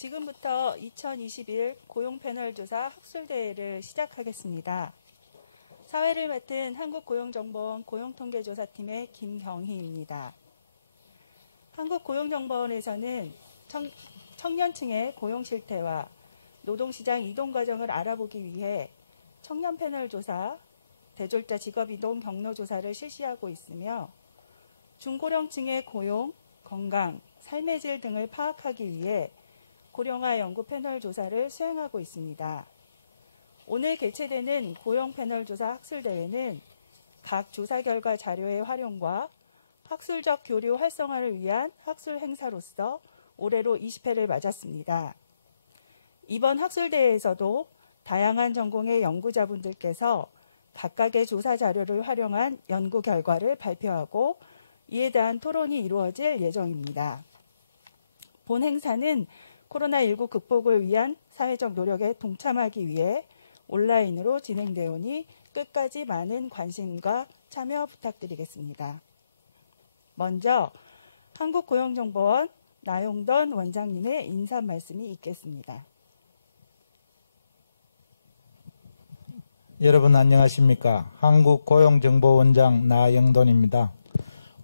지금부터 2021 고용패널조사 학술대회를 시작하겠습니다. 사회를 맡은 한국고용정보원 고용통계조사팀의 김경희입니다. 한국고용정보원에서는 청년층의 고용실태와 노동시장 이동 과정을 알아보기 위해 청년패널조사, 대졸자 직업이동 경로조사를 실시하고 있으며 중고령층의 고용, 건강, 삶의 질 등을 파악하기 위해 고령화 연구 패널 조사를 수행하고 있습니다. 오늘 개최되는 고용 패널 조사 학술대회는 각 조사 결과 자료의 활용과 학술적 교류 활성화를 위한 학술 행사로서 올해로 20회를 맞았습니다. 이번 학술대회에서도 다양한 전공의 연구자분들께서 각각의 조사 자료를 활용한 연구 결과를 발표하고 이에 대한 토론이 이루어질 예정입니다. 본 행사는 코로나19 극복을 위한 사회적 노력에 동참하기 위해 온라인으로 진행되오니 끝까지 많은 관심과 참여 부탁드리겠습니다. 먼저 한국고용정보원 나용던 원장님의 인사 말씀이 있겠습니다. 여러분 안녕하십니까? 한국고용정보원장 나영돈입니다.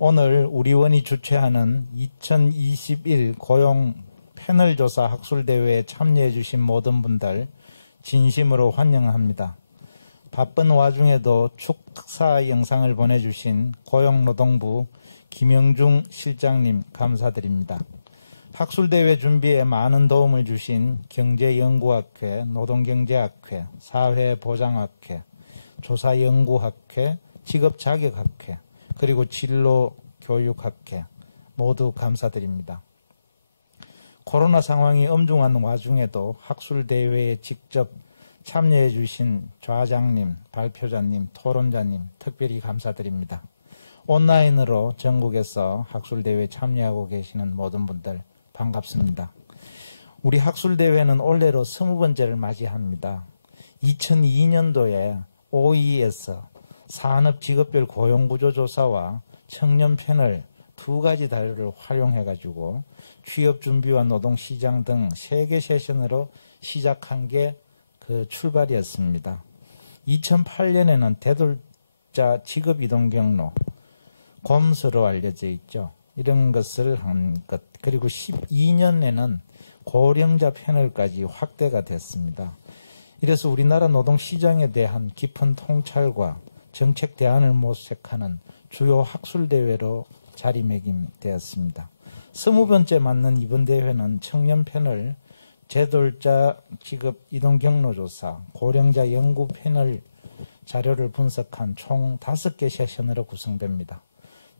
오늘 우리 원이 주최하는 2021 고용 패널조사 학술대회에 참여해 주신 모든 분들 진심으로 환영합니다. 바쁜 와중에도 축사 영상을 보내주신 고용노동부 김영중 실장님 감사드립니다. 학술대회 준비에 많은 도움을 주신 경제연구학회, 노동경제학회, 사회보장학회, 조사연구학회, 직업자격학회, 그리고 진로교육학회 모두 감사드립니다. 코로나 상황이 엄중한 와중에도 학술대회에 직접 참여해 주신 좌장님, 발표자님, 토론자님 특별히 감사드립니다. 온라인으로 전국에서 학술대회에 참여하고 계시는 모든 분들 반갑습니다. 우리 학술대회는 올해로 20번째를 맞이합니다. 2002년도에 OES 산업직업별 고용구조조사와 청년 패널 두 가지 자료를 활용해가지고 취업준비와 노동시장 등 3개 세션으로 시작한 게 그 출발이었습니다. 2008년에는 대졸자 직업이동 경로, 곰스로 알려져 있죠. 이런 것을 한 것. 그리고 12년에는 고령자 패널까지 확대가 됐습니다. 이래서 우리나라 노동시장에 대한 깊은 통찰과 정책 대안을 모색하는 주요 학술대회로 자리매김되었습니다. 20번째 맞는 이번 대회는 청년 패널, 재돌자 직업 이동 경로 조사, 고령자 연구 패널 자료를 분석한 총 5개 세션으로 구성됩니다.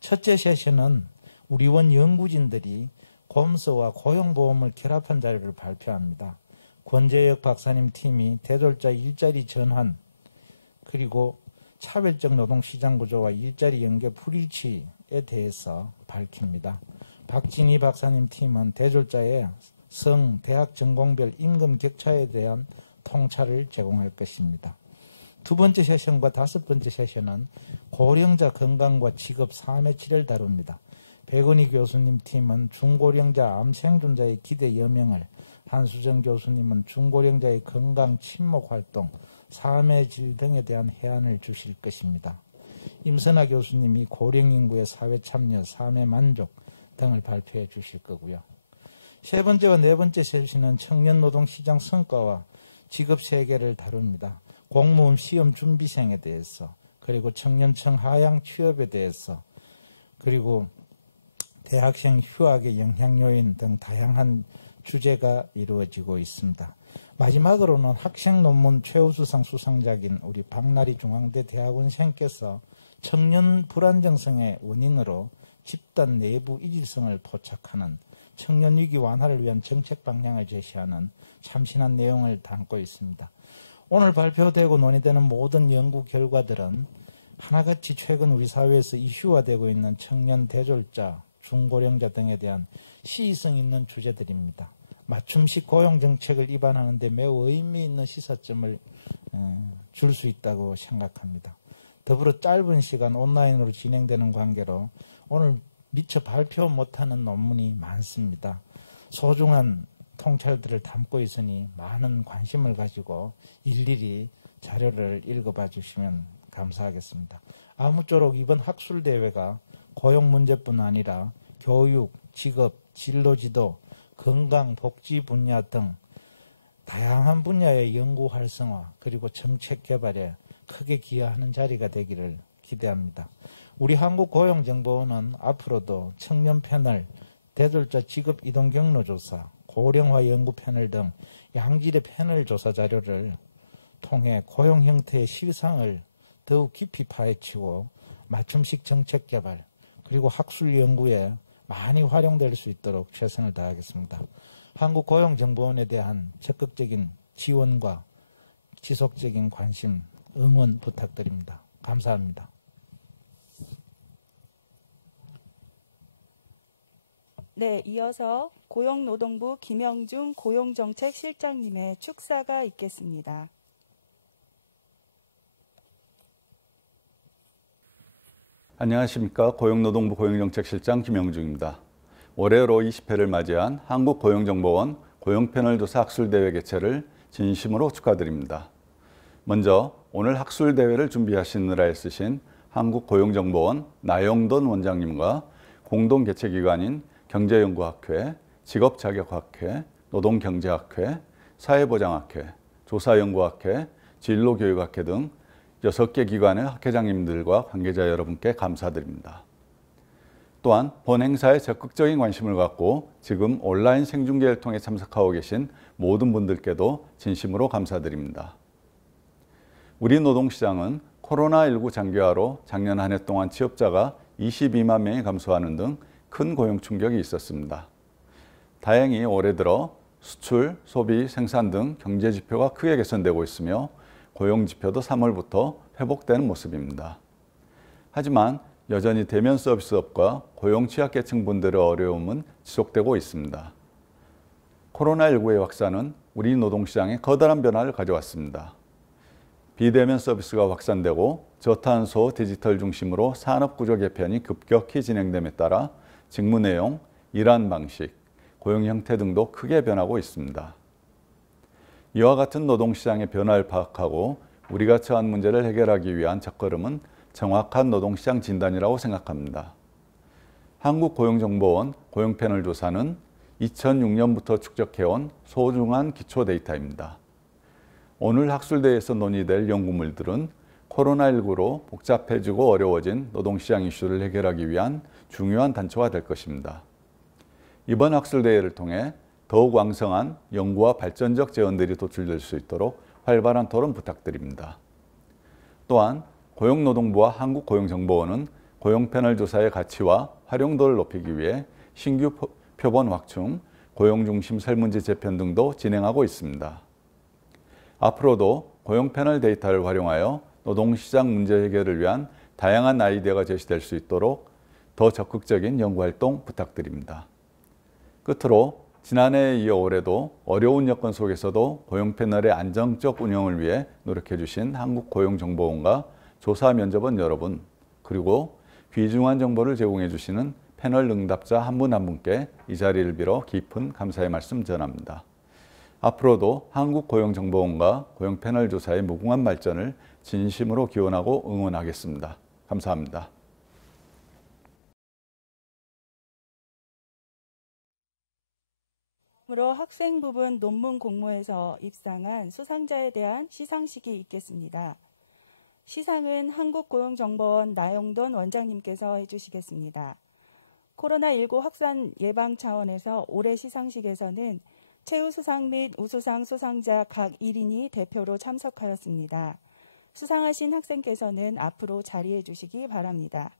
첫째 세션은 우리 원 연구진들이 곰스와 고용보험을 결합한 자료를 발표합니다. 권재혁 박사님 팀이 대졸자 일자리 전환, 그리고 차별적 노동시장 구조와 일자리 연계 불일치에 대해서 밝힙니다. 박진희 박사님 팀은 대졸자의 성, 대학 전공별 임금 격차에 대한 통찰을 제공할 것입니다. 두 번째 세션과 5번째 세션은 고령자 건강과 직업 삶의 질을 다룹니다. 백은희 교수님 팀은 중고령자 암 생존자의 기대 여명을, 한수정 교수님은 중고령자의 건강 친목 활동, 삶의 질 등에 대한 해안을 주실 것입니다. 임선아 교수님이 고령 인구의 사회 참여, 삶의 만족 등을 발표해 주실 거고요. 세 번째와 네 번째 세션은 청년 노동 시장 성과와 직업 세계를 다룹니다. 공무원 시험 준비생에 대해서, 그리고 청년층 하향 취업에 대해서, 그리고 대학생 휴학의 영향 요인 등 다양한 주제가 이루어지고 있습니다. 마지막으로는 학생 논문 최우수상 수상작인 우리 박나리 중앙대 대학원생께서 청년 불안정성의 원인으로 집단 내부 이질성을 포착하는 청년 위기 완화를 위한 정책 방향을 제시하는 참신한 내용을 담고 있습니다. 오늘 발표되고 논의되는 모든 연구 결과들은 하나같이 최근 우리 사회에서 이슈화되고 있는 청년 대졸자, 중고령자 등에 대한 시의성 있는 주제들입니다. 맞춤식 고용정책을 입안하는 데 매우 의미 있는 시사점을 줄 수 있다고 생각합니다. 더불어 짧은 시간 온라인으로 진행되는 관계로 오늘 미처 발표 못하는 논문이 많습니다. 소중한 통찰들을 담고 있으니 많은 관심을 가지고 일일이 자료를 읽어봐 주시면 감사하겠습니다. 아무쪼록 이번 학술대회가 고용 문제뿐 아니라 교육, 직업, 진로지도, 건강, 복지 분야 등 다양한 분야의 연구 활성화 그리고 정책 개발에 크게 기여하는 자리가 되기를 기대합니다. 우리 한국고용정보원은 앞으로도 청년 패널, 대졸자 직업 이동 경로 조사, 고령화 연구 패널 등 양질의 패널 조사 자료를 통해 고용 형태의 실상을 더욱 깊이 파헤치고 맞춤식 정책 개발 그리고 학술 연구에 많이 활용될 수 있도록 최선을 다하겠습니다. 한국고용정보원에 대한 적극적인 지원과 지속적인 관심, 응원 부탁드립니다. 감사합니다. 네, 이어서 고용노동부 김영중 고용정책실장님의 축사가 있겠습니다. 안녕하십니까. 고용노동부 고용정책실장 김영중입니다. 올해로 20회를 맞이한 한국고용정보원 고용패널조사 학술대회 개최를 진심으로 축하드립니다. 먼저 오늘 학술대회를 준비하시느라 애쓰신 한국고용정보원 나영돈 원장님과 공동개최기관인 경제연구학회, 직업자격학회, 노동경제학회, 사회보장학회, 조사연구학회, 진로교육학회 등 6개 기관의 학회장님들과 관계자 여러분께 감사드립니다. 또한 본 행사에 적극적인 관심을 갖고 지금 온라인 생중계를 통해 참석하고 계신 모든 분들께도 진심으로 감사드립니다. 우리 노동시장은 코로나19 장기화로 작년 한 해 동안 취업자가 22만 명이 감소하는 등 큰 고용 충격이 있었습니다. 다행히 올해 들어 수출, 소비, 생산 등 경제 지표가 크게 개선되고 있으며 고용 지표도 3월부터 회복되는 모습입니다. 하지만 여전히 대면 서비스업과 고용 취약계층 분들의 어려움은 지속되고 있습니다. 코로나19의 확산은 우리 노동시장에 커다란 변화를 가져왔습니다. 비대면 서비스가 확산되고 저탄소 디지털 중심으로 산업구조 개편이 급격히 진행됨에 따라 직무 내용, 일하는 방식, 고용 형태 등도 크게 변하고 있습니다. 이와 같은 노동시장의 변화를 파악하고 우리가 처한 문제를 해결하기 위한 첫걸음은 정확한 노동시장 진단이라고 생각합니다. 한국고용정보원 고용패널 조사는 2006년부터 축적해온 소중한 기초 데이터입니다. 오늘 학술대회에서 논의될 연구물들은 코로나19로 복잡해지고 어려워진 노동시장 이슈를 해결하기 위한 중요한 단초가 될 것입니다. 이번 학술대회를 통해 더욱 왕성한 연구와 발전적 제언들이 도출될 수 있도록 활발한 토론 부탁드립니다. 또한 고용노동부와 한국고용정보원은 고용패널 조사의 가치와 활용도를 높이기 위해 신규 표본 확충, 고용중심 설문지 재편 등도 진행하고 있습니다. 앞으로도 고용패널 데이터를 활용하여 노동시장 문제 해결을 위한 다양한 아이디어가 제시될 수 있도록 더 적극적인 연구활동 부탁드립니다. 끝으로 지난해에 이어 올해도 어려운 여건 속에서도 고용패널의 안정적 운영을 위해 노력해 주신 한국고용정보원과 조사 면접원 여러분, 그리고 귀중한 정보를 제공해 주시는 패널 응답자 한 분 한 분께 이 자리를 빌어 깊은 감사의 말씀 전합니다. 앞으로도 한국고용정보원과 고용패널 조사의 무궁한 발전을 진심으로 기원하고 응원하겠습니다. 감사합니다. 다음으로 학생 부분 논문 공모에서 입상한 수상자에 대한 시상식이 있겠습니다. 시상은 한국고용정보원 나영돈 원장님께서 해주시겠습니다. 코로나19 확산 예방 차원에서 올해 시상식에서는 최우수상 및 우수상 수상자 각 1인이 대표로 참석하였습니다. 수상하신 학생께서는 앞으로 자리해 주시기 바랍니다.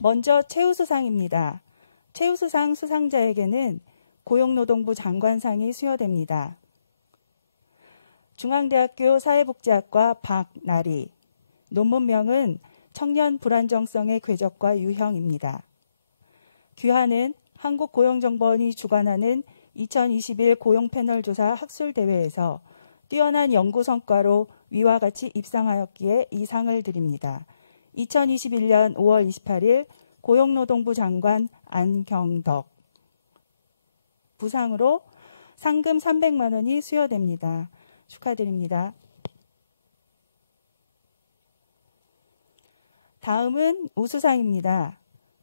먼저 최우수상입니다. 최우수상 수상자에게는 고용노동부 장관상이 수여됩니다. 중앙대학교 사회복지학과 박나리, 논문명은 청년 불안정성의 궤적과 유형입니다. 귀하는 한국고용정보원이 주관하는 2021 고용패널 조사 학술대회에서 뛰어난 연구 성과로 위와 같이 입상하였기에 이 상을 드립니다. 2021년 5월 28일 고용노동부 장관 안경덕 부상으로 상금 300만 원이 수여됩니다. 축하드립니다. 다음은 우수상입니다.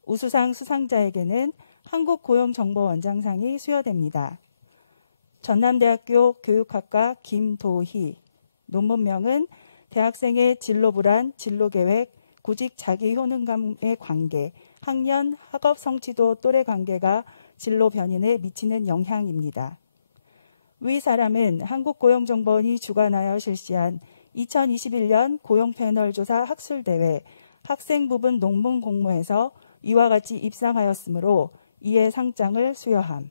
우수상 수상자에게는 한국고용정보원장상이 수여됩니다. 전남대학교 교육학과 김도희, 논문명은 대학생의 진로불안, 진로계획, 구직 자기효능감의 관계, 학년, 학업 성취도 또래 관계가 진로 변인에 미치는 영향입니다. 위 사람은 한국고용정보원이 주관하여 실시한 2021년 고용패널 조사 학술대회 학생 부분 논문 공모에서 이와 같이 입상하였으므로 이에 상장을 수여함.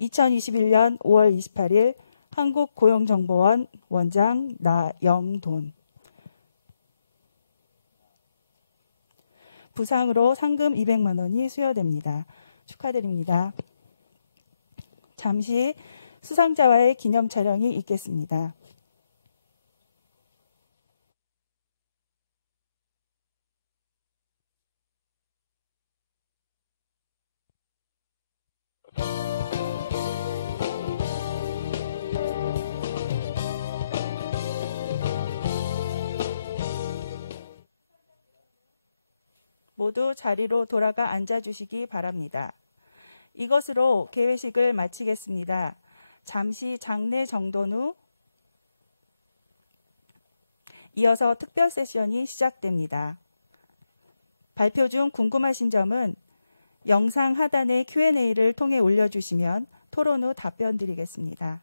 2021년 5월 28일 한국고용정보원 원장 나영돈. 부상으로 상금 200만 원이 수여됩니다. 축하드립니다. 잠시 수상자와의 기념 촬영이 있겠습니다. 모두 자리로 돌아가 앉아주시기 바랍니다. 이것으로 개회식을 마치겠습니다. 잠시 장례 정돈 후 이어서 특별 세션이 시작됩니다. 발표 중 궁금하신 점은 영상 하단의 Q&A를 통해 올려주시면 토론 후 답변 드리겠습니다.